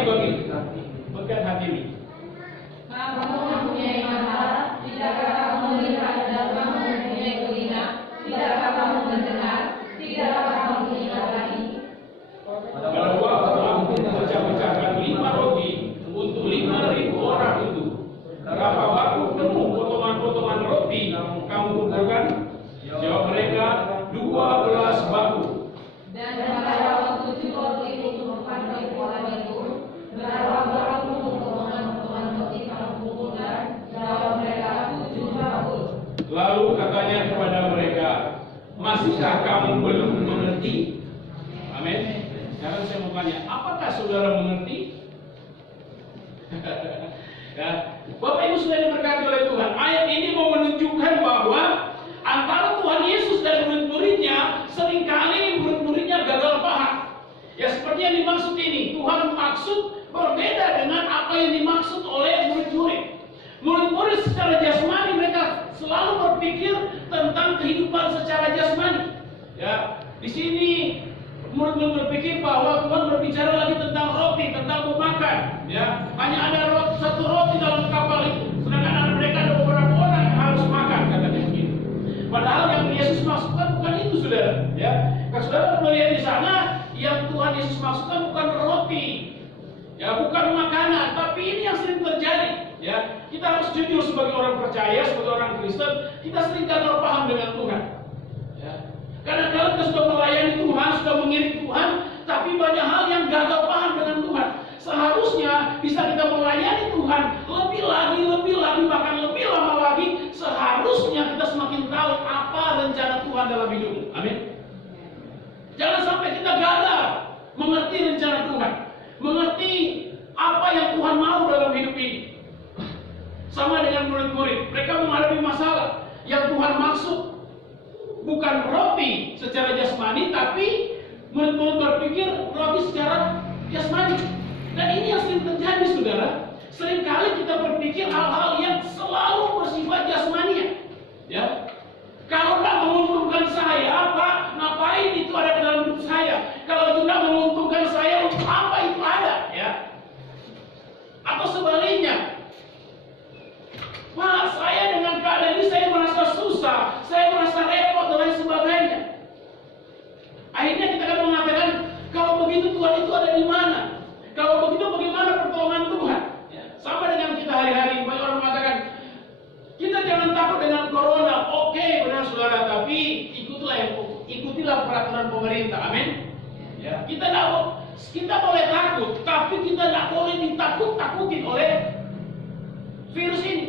dibagi berkat hati ini. Kamu mempunyai mata, tidakkah kamu melihat dan kamu mempunyai telinga, tidakkah kamu mendengar, tidakkah kamu ingat lagi? Pada waktu aku pecah-pecahkan 5 roti untuk 5.000 orang itu, berapa baku penuh potongan-potongan roti kamu kumpulkan? Jawab mereka, 12 baku. Dan pada waktu 7 roti untuk 4.000 orang itu, berapa baku potongan-potongan roti kamu kumpulkan? Jawab mereka, 7 baku. Lalu katanya kepada mereka, masihkah kamu belum mengerti? Amin. Sekarang saya mau tanya, apakah saudara mengerti? Ya, Bapak Ibu sudah diberkati oleh Tuhan. Ayat ini mau menunjukkan bahwa antara Tuhan Yesus dan murid-muridnya, seringkali murid-muridnya gagal paham. Ya, seperti yang dimaksud ini, Tuhan maksud berbeda dengan apa yang dimaksud oleh murid-murid. Murid-murid secara jasmani mereka selalu berpikir tentang kehidupan secara jasmani. Ya, di sini murid-murid berpikir bahwa Tuhan berbicara lagi tentang roti, tentang memakan. Ya, hanya ada satu roti dalam kapal itu, sedangkan anak mereka ada beberapa orang yang harus makan, katanya begitu. Padahal yang Yesus maksudkan bukan itu, saudara. Ya, kalau saudara melihat di sana, yang Tuhan Yesus maksudkan bukan roti, ya, bukan makanan, tapi ini yang sering terjadi. Ya, kita harus jujur sebagai orang percaya, sebagai orang Kristen, kita sering gagal paham dengan Tuhan. Ya, kadang-kadang kita sudah melayani Tuhan, sudah mengiring Tuhan, tapi banyak hal yang gagal paham dengan Tuhan. Seharusnya bisa kita melayani Tuhan lebih lagi, bahkan lebih lama lagi. Seharusnya kita semakin tahu apa rencana Tuhan dalam hidupmu. Amin. Jangan sampai kita gagal mengerti rencana Tuhan, mengerti apa yang Tuhan mau dalam hidup ini. Sama dengan murid-murid, mereka menghadapi masalah yang Tuhan maksud bukan roti secara jasmani, tapi murid-murid berpikir roti secara jasmani. Dan ini yang sering terjadi, saudara. Seringkali kita berpikir hal-hal yang selalu bersifat jasmania. Ya, kalau tidak menguntungkan saya, apa? Ngapain itu ada di dalam hidup saya? Kalau tidak menguntungkan saya, untuk apa itu ada? Ya. Atau sebaliknya, Pak, saya dengan keadaan ini saya merasa susah, saya merasa repot dan lain sebagainya. Akhirnya kita akan mengatakan, kalau begitu Tuhan itu ada di mana? Kalau begitu bagaimana pertolongan Tuhan? Ya, sama dengan kita hari-hari, banyak orang mengatakan, kita jangan takut dengan corona. Oke, benar saudara, tapi ikutilah peraturan pemerintah. Amin. Ya, kita boleh takut, tapi kita tidak boleh ditakut-takutin oleh virus ini.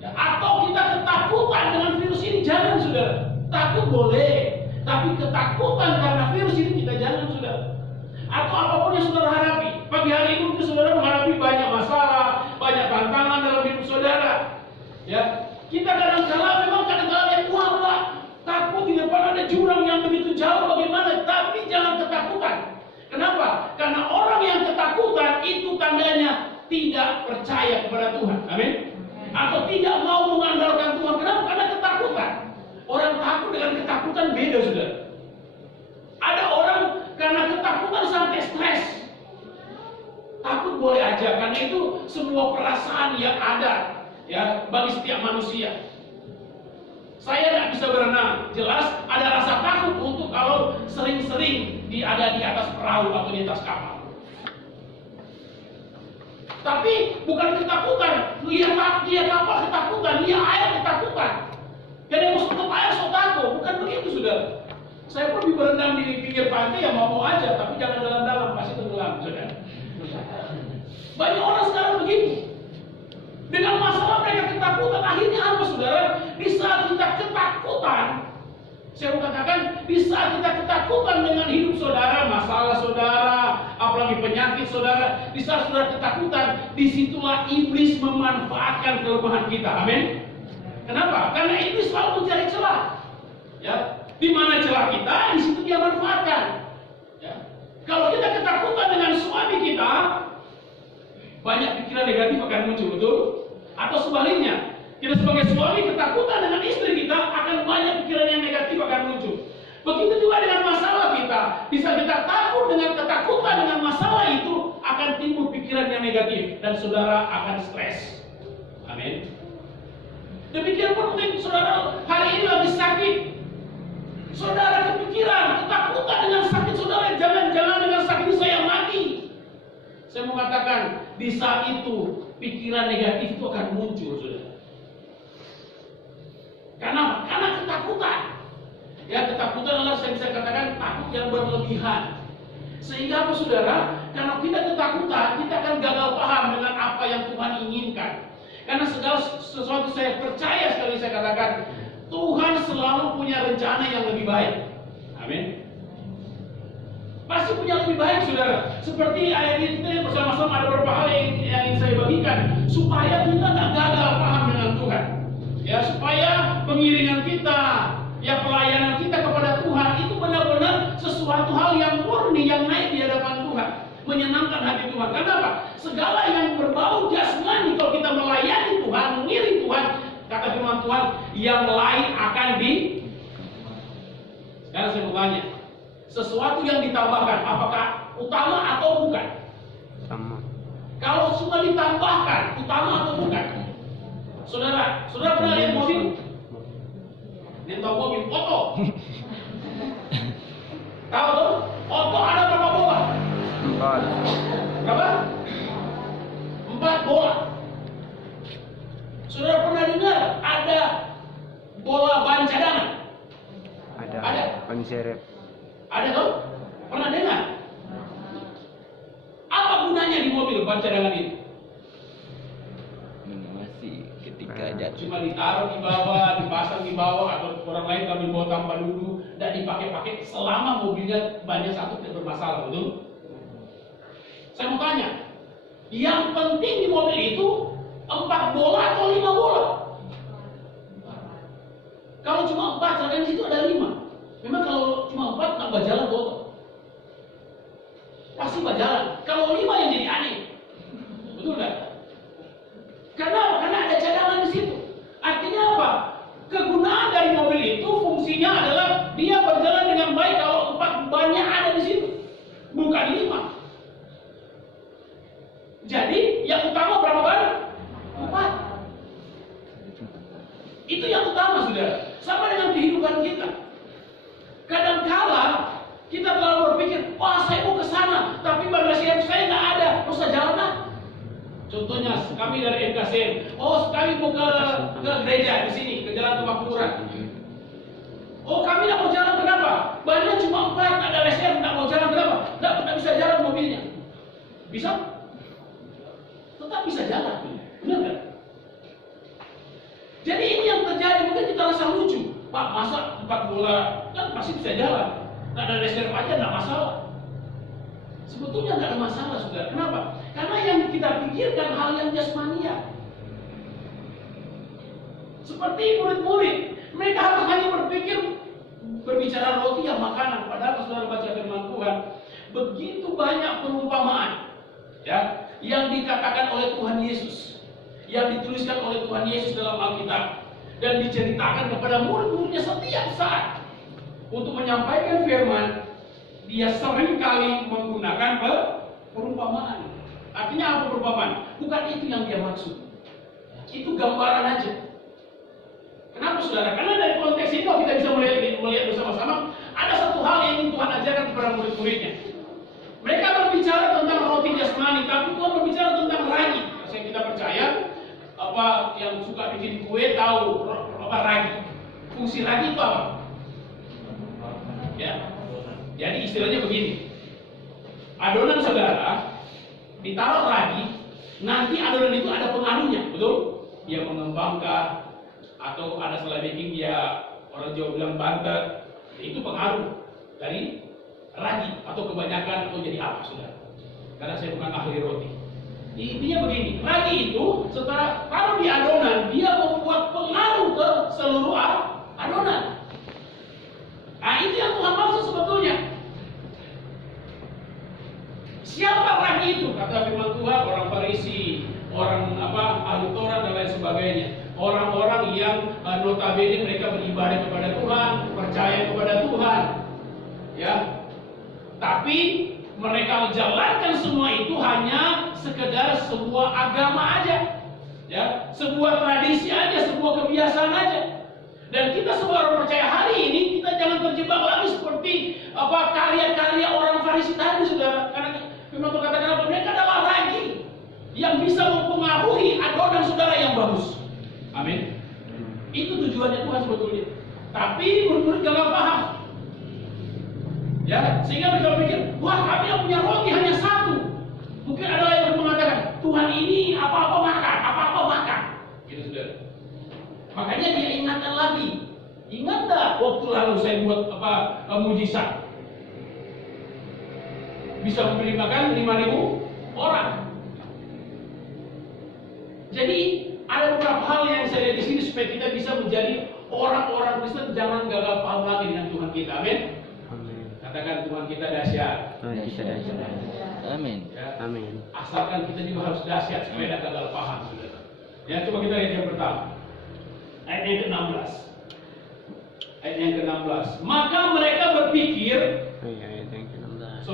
Ya, atau kita ketakutan dengan virus ini, jangan, saudara. Takut boleh, tapi ketakutan karena virus ini kita jangan, saudara. Atau apapun yang saudara hadapi. Pagi hari ini mungkin saudara menghadapi banyak masalah, banyak tantangan dalam hidup saudara. Ya, kita kadang-kala memang yang wah, takut di depan ada jurang yang begitu jauh bagaimana, tapi jangan ketakutan. Kenapa? Karena orang yang ketakutan itu tandanya tidak percaya kepada Tuhan. Amin. Atau tidak mau mengandalkan Tuhan. Kenapa? Karena ketakutan. Orang takut dengan ketakutan beda, saudara. Ada orang karena ketakutan sampai stres. Takut boleh aja, karena itu semua perasaan yang ada, ya, bagi setiap manusia. Saya tidak bisa berenang, jelas ada rasa takut untuk kalau sering-sering ada di atas perahu atau di atas kapal. Tapi bukan ketakutan, lihat kapal ketakutan, lihat air ketakutan. Jadi yang masuk ke air so takut, bukan begitu, saudara. Saya pun berenang di pinggir pantai ya mau aja, tapi jangan dalam-dalam, pasti tenggelam, saudara. Banyak orang sekarang begitu. Dengan masalah mereka ketakutan, akhirnya apa, saudara? Di saat kita ketakutan, saya mau katakan, di saat kita ketakutan dengan hidup saudara, masalah saudara, apalagi penyakit saudara, di saat saudara ketakutan, disitulah iblis memanfaatkan kelemahan kita. Amin. Kenapa? Karena iblis selalu mencari celah. Ya, di mana celah kita, di situ dia manfaatkan. Ya. Kalau kita ketakutan dengan suami kita, banyak pikiran negatif akan muncul, betul? Atau sebaliknya, kita sebagai suami ketakutan dengan istri kita, akan banyak pikiran yang negatif akan muncul. Begitu juga dengan masalah kita. Bisa kita takut dengan ketakutan dengan masalah itu, akan timbul pikiran yang negatif dan saudara akan stres. Amin. Demikian pun mungkin saudara hari ini lagi sakit. Saudara kepikiran, ketakutan dengan sakit saudara. Jangan-jangan dengan sakit ini saya mati. Saya mau katakan, di saat itu pikiran negatif itu akan muncul, saudara. Karena ketakutan. Ya, ketakutan adalah saya bisa katakan takut yang berlebihan. Sehingga apa, saudara? Karena kita ketakutan, kita akan gagal paham dengan apa yang Tuhan inginkan. Karena segala sesuatu saya percaya sekali saya katakan, Tuhan selalu punya rencana yang lebih baik. Amin. Pasti punya lebih baik, saudara. Seperti ayat ini kita bersama-sama ada beberapa hal yang ingin saya bagikan supaya kita tidak gagal paham dengan Tuhan. Ya, supaya pengiringan kita, ya pelayanan kita kepada Tuhan itu benar-benar sesuatu hal yang murni, yang naik di hadapan Tuhan, menyenangkan hati Tuhan. Kenapa? Segala yang berbau jasmani kalau kita melayani Tuhan, mengiring Tuhan, kata firman Tuhan, yang lain akan di. Sekarang saya mau tanya, sesuatu yang ditambahkan, apakah utama atau bukan? Sama. Kalau semua ditambahkan, utama atau bukan? Saudara pernah lihat mobil? Yang tahu mobil, Otto. Tahu tuh? Otto ada berapa bola? 4. Berapa? 4 bola. Saudara pernah dengar ada bola ban cadangan? Ada. Ban serep. Ada tuh? Pernah dengar? Apa gunanya di mobil ban cadangan itu? Masih ketika jatuh. Cuma ditaruh di bawah, dipasang di bawah, atau orang lain ambil bawa tanpa dulu, dan dipakai-pakai selama mobilnya bannya satu tidak bermasalah, betul? Saya mau tanya, yang penting di mobil itu 4 bola atau 5 bola? Kalau cuma 4, karena di situ ada 5. Memang kalau cuma 4 nggak berjalan tuh, pasti berjalan. Kalau 5 yang jadi aneh, betul nggak? Karena ada cadangan di situ. Artinya apa? Kegunaan dari mobil itu fungsinya adalah dia berjalan dengan baik kalau 4 bannya ada di situ, bukan 5. Jadi yang utama berapa ban? 4. Itu yang utama, saudara. Sama dengan kehidupan kita. Kadangkala kita terlalu berpikir, wah saya mau ke sana, tapi bagasi saya nggak ada, terus saya jalan lah. Contohnya kami dari MKCM, kami mau ke gereja di sini, ke Jalan Kemakmuran. Kami nggak mau jalan, kenapa? Bannya cuma 4, ada reserve, nggak mau jalan, kenapa? Nggak bisa jalan mobilnya. Bisa? Tetap bisa jalan, benar nggak? Jadi ini yang terjadi, mungkin kita rasa lucu. Pak, masa 4 bola kan pasti bisa jalan, nggak ada reserve aja nggak masalah. Sebetulnya nggak ada masalah, saudara. Kenapa? Karena yang kita pikirkan hal yang jasmania. Seperti murid-murid, mereka harus hanya berpikir berbicara roti yang makanan. Padahal saudara baca firman Tuhan, begitu banyak perumpamaan, ya, yang dikatakan oleh Tuhan Yesus, yang dituliskan oleh Tuhan Yesus dalam Alkitab, dan diceritakan kepada murid-muridnya setiap saat untuk menyampaikan firman. Dia seringkali menggunakan perumpamaan. Artinya apa perumpamaan? Bukan itu yang dia maksud. Itu gambaran aja. Kenapa, saudara? Karena dari konteks itu kita bisa melihat bersama-sama ada satu hal yang ingin Tuhan ajarkan kepada murid-muridnya. Mereka berbicara tentang roti jasmani, tapi Tuhan berbicara tentang ragi. Saya kita percaya apa yang suka bikin kue tahu apa ragi. Fungsi ragi itu apa? Ya. Jadi istilahnya begini. Adonan, saudara, ditaruh ragi, nanti adonan itu ada pengaruhnya, betul? Dia mengembangkan, atau ada setelah baking dia, orang Jawa bilang bantet. Itu pengaruh dari ragi, atau kebanyakan, atau jadi apa, saudara? Karena saya bukan ahli roti. Intinya begini, ragi itu setelah taruh di adonan, dia membuat pengaruh ke seluruh adonan. Nah, itu yang Tuhan maksud sebetulnya. Siapa ragi itu? Kata firman Tuhan, orang Farisi, orang ahli Taurat dan lain sebagainya. Orang-orang yang notabene mereka beribadah kepada Tuhan, percaya kepada Tuhan. Ya. Tapi mereka jalankan semua itu hanya sekedar sebuah agama aja, ya, sebuah tradisi aja, sebuah kebiasaan aja. Dan kita sebagai orang percaya hari ini kita jangan terjebak lagi seperti karya-karya orang Farisi tadi, saudara. Karena firman Tuhan katakan apa? Mereka adalah ragi yang bisa mempengaruhi adonan saudara yang bagus. Amin. Itu tujuannya Tuhan sebetulnya. Tapi murid-murid gagal paham. Ya, sehingga mereka berpikir, wah, kami yang punya roti hanya satu. Mungkin ada yang mengatakan, Tuhan ini apa-apa makan. Gitu, saudara. Makanya dia ingatkan lagi. Ingat tak waktu lalu saya buat mujizat? Bisa memberi makan 5.000 orang. Jadi ada beberapa hal yang saya lihat di sini supaya kita bisa menjadi orang-orang Kristen, jangan gagal paham lagi dengan Tuhan kita. Amin. Amin. Katakan Tuhan kita dahsyat. Tuhan kita dahsyat. Amin. Ya. Amin. Asalkan kita juga harus dahsyat supaya tidak gagal paham, saudara. Ya, coba kita lihat yang pertama. Ayat yang ke-16. Ayat yang ke-16. Maka mereka berpikir, Ayat yang ke-16.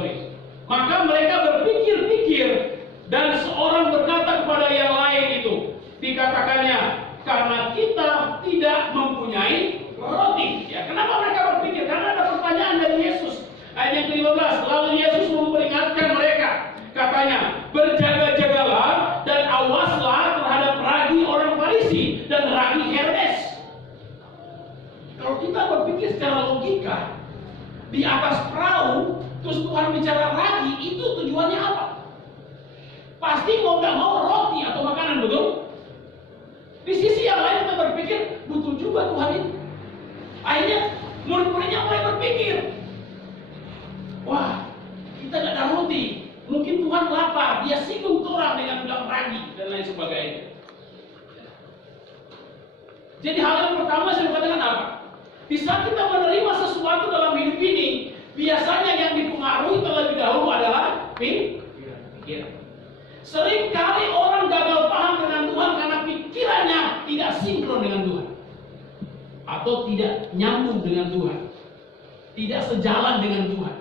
maka mereka berpikir-pikir, dan seorang berkata kepada yang lain itu, dikatakannya, karena kita tidak mempunyai roti. Ya, kenapa mereka berpikir? Karena ada pertanyaan dari Yesus. Ayat yang ke-15. Lalu Yesus memperingatkan mereka, katanya, berjaga-jagalah dan awaslah terhadap ragi orang Farisi dan ragi Herodes. Kalau kita berpikir secara logika, di atas perahu, terus Tuhan bicara ragi, itu tujuannya apa? Pasti mau nggak mau roti atau makanan, betul? Di sisi yang lain kita berpikir, betul juga Tuhan itu. Akhirnya murid-muridnya mulai berpikir, wah, kita nggak ada roti. Mungkin Tuhan lapar, dia singgung orang dengan bilang ragi dan lain sebagainya. Jadi hal yang pertama saya katakan apa? Di saat kita menerima sesuatu dalam hidup ini, biasanya yang dipengaruhi terlebih dahulu adalah pikiran. Seringkali orang gagal paham dengan Tuhan karena pikirannya tidak sinkron dengan Tuhan, atau tidak nyambung dengan Tuhan, tidak sejalan dengan Tuhan.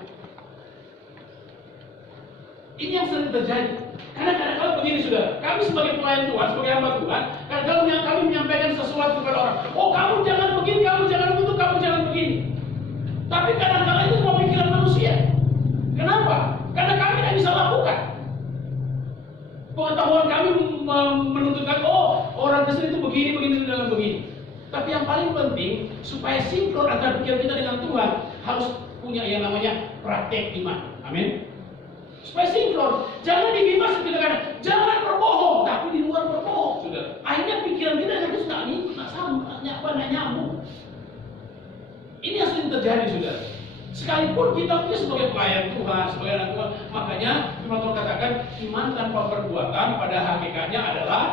Ini yang sering terjadi. Karena kadang-kadang begini, saudara, kami sebagai pelayan Tuhan, sebagai hamba Tuhan, kadang-kadang yang kami menyampaikan sesuatu kepada orang, oh kamu jangan begini, kamu jangan begitu, kamu jangan begini. Tapi kadang-kadang itu cuma pikiran manusia. Kenapa? Karena kami tidak bisa lakukan. Pengetahuan kami menunjukkan, oh orang Kristen itu begini dan begini. Tapi yang paling penting, supaya sinkron antara pikiran kita dengan Tuhan, harus punya yang namanya praktek iman. Amin. Supaya sinkron. Jangan dibibas kita kan, jangan berbohong, tapi di luar berbohong, saudara. Akhirnya pikiran kita harus nggak sama, nggak nyambung. Ini yang sering terjadi, saudara. Sekalipun kita punya sebagai pelayan Tuhan, sebagai anak Tuhan, makanya firman Tuhan katakan iman tanpa perbuatan pada hakikatnya adalah.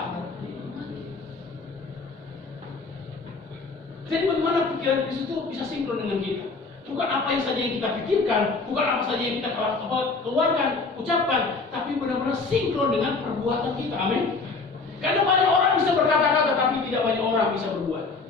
Jadi bagaimana pikiran Kristus itu bisa sinkron dengan kita? Bukan apa yang saja yang kita pikirkan, bukan apa saja yang kita keluarkan, ucapkan, tapi benar-benar sinkron dengan perbuatan kita. Amin. Karena banyak orang bisa berkata-kata, tapi tidak banyak orang bisa berbuat.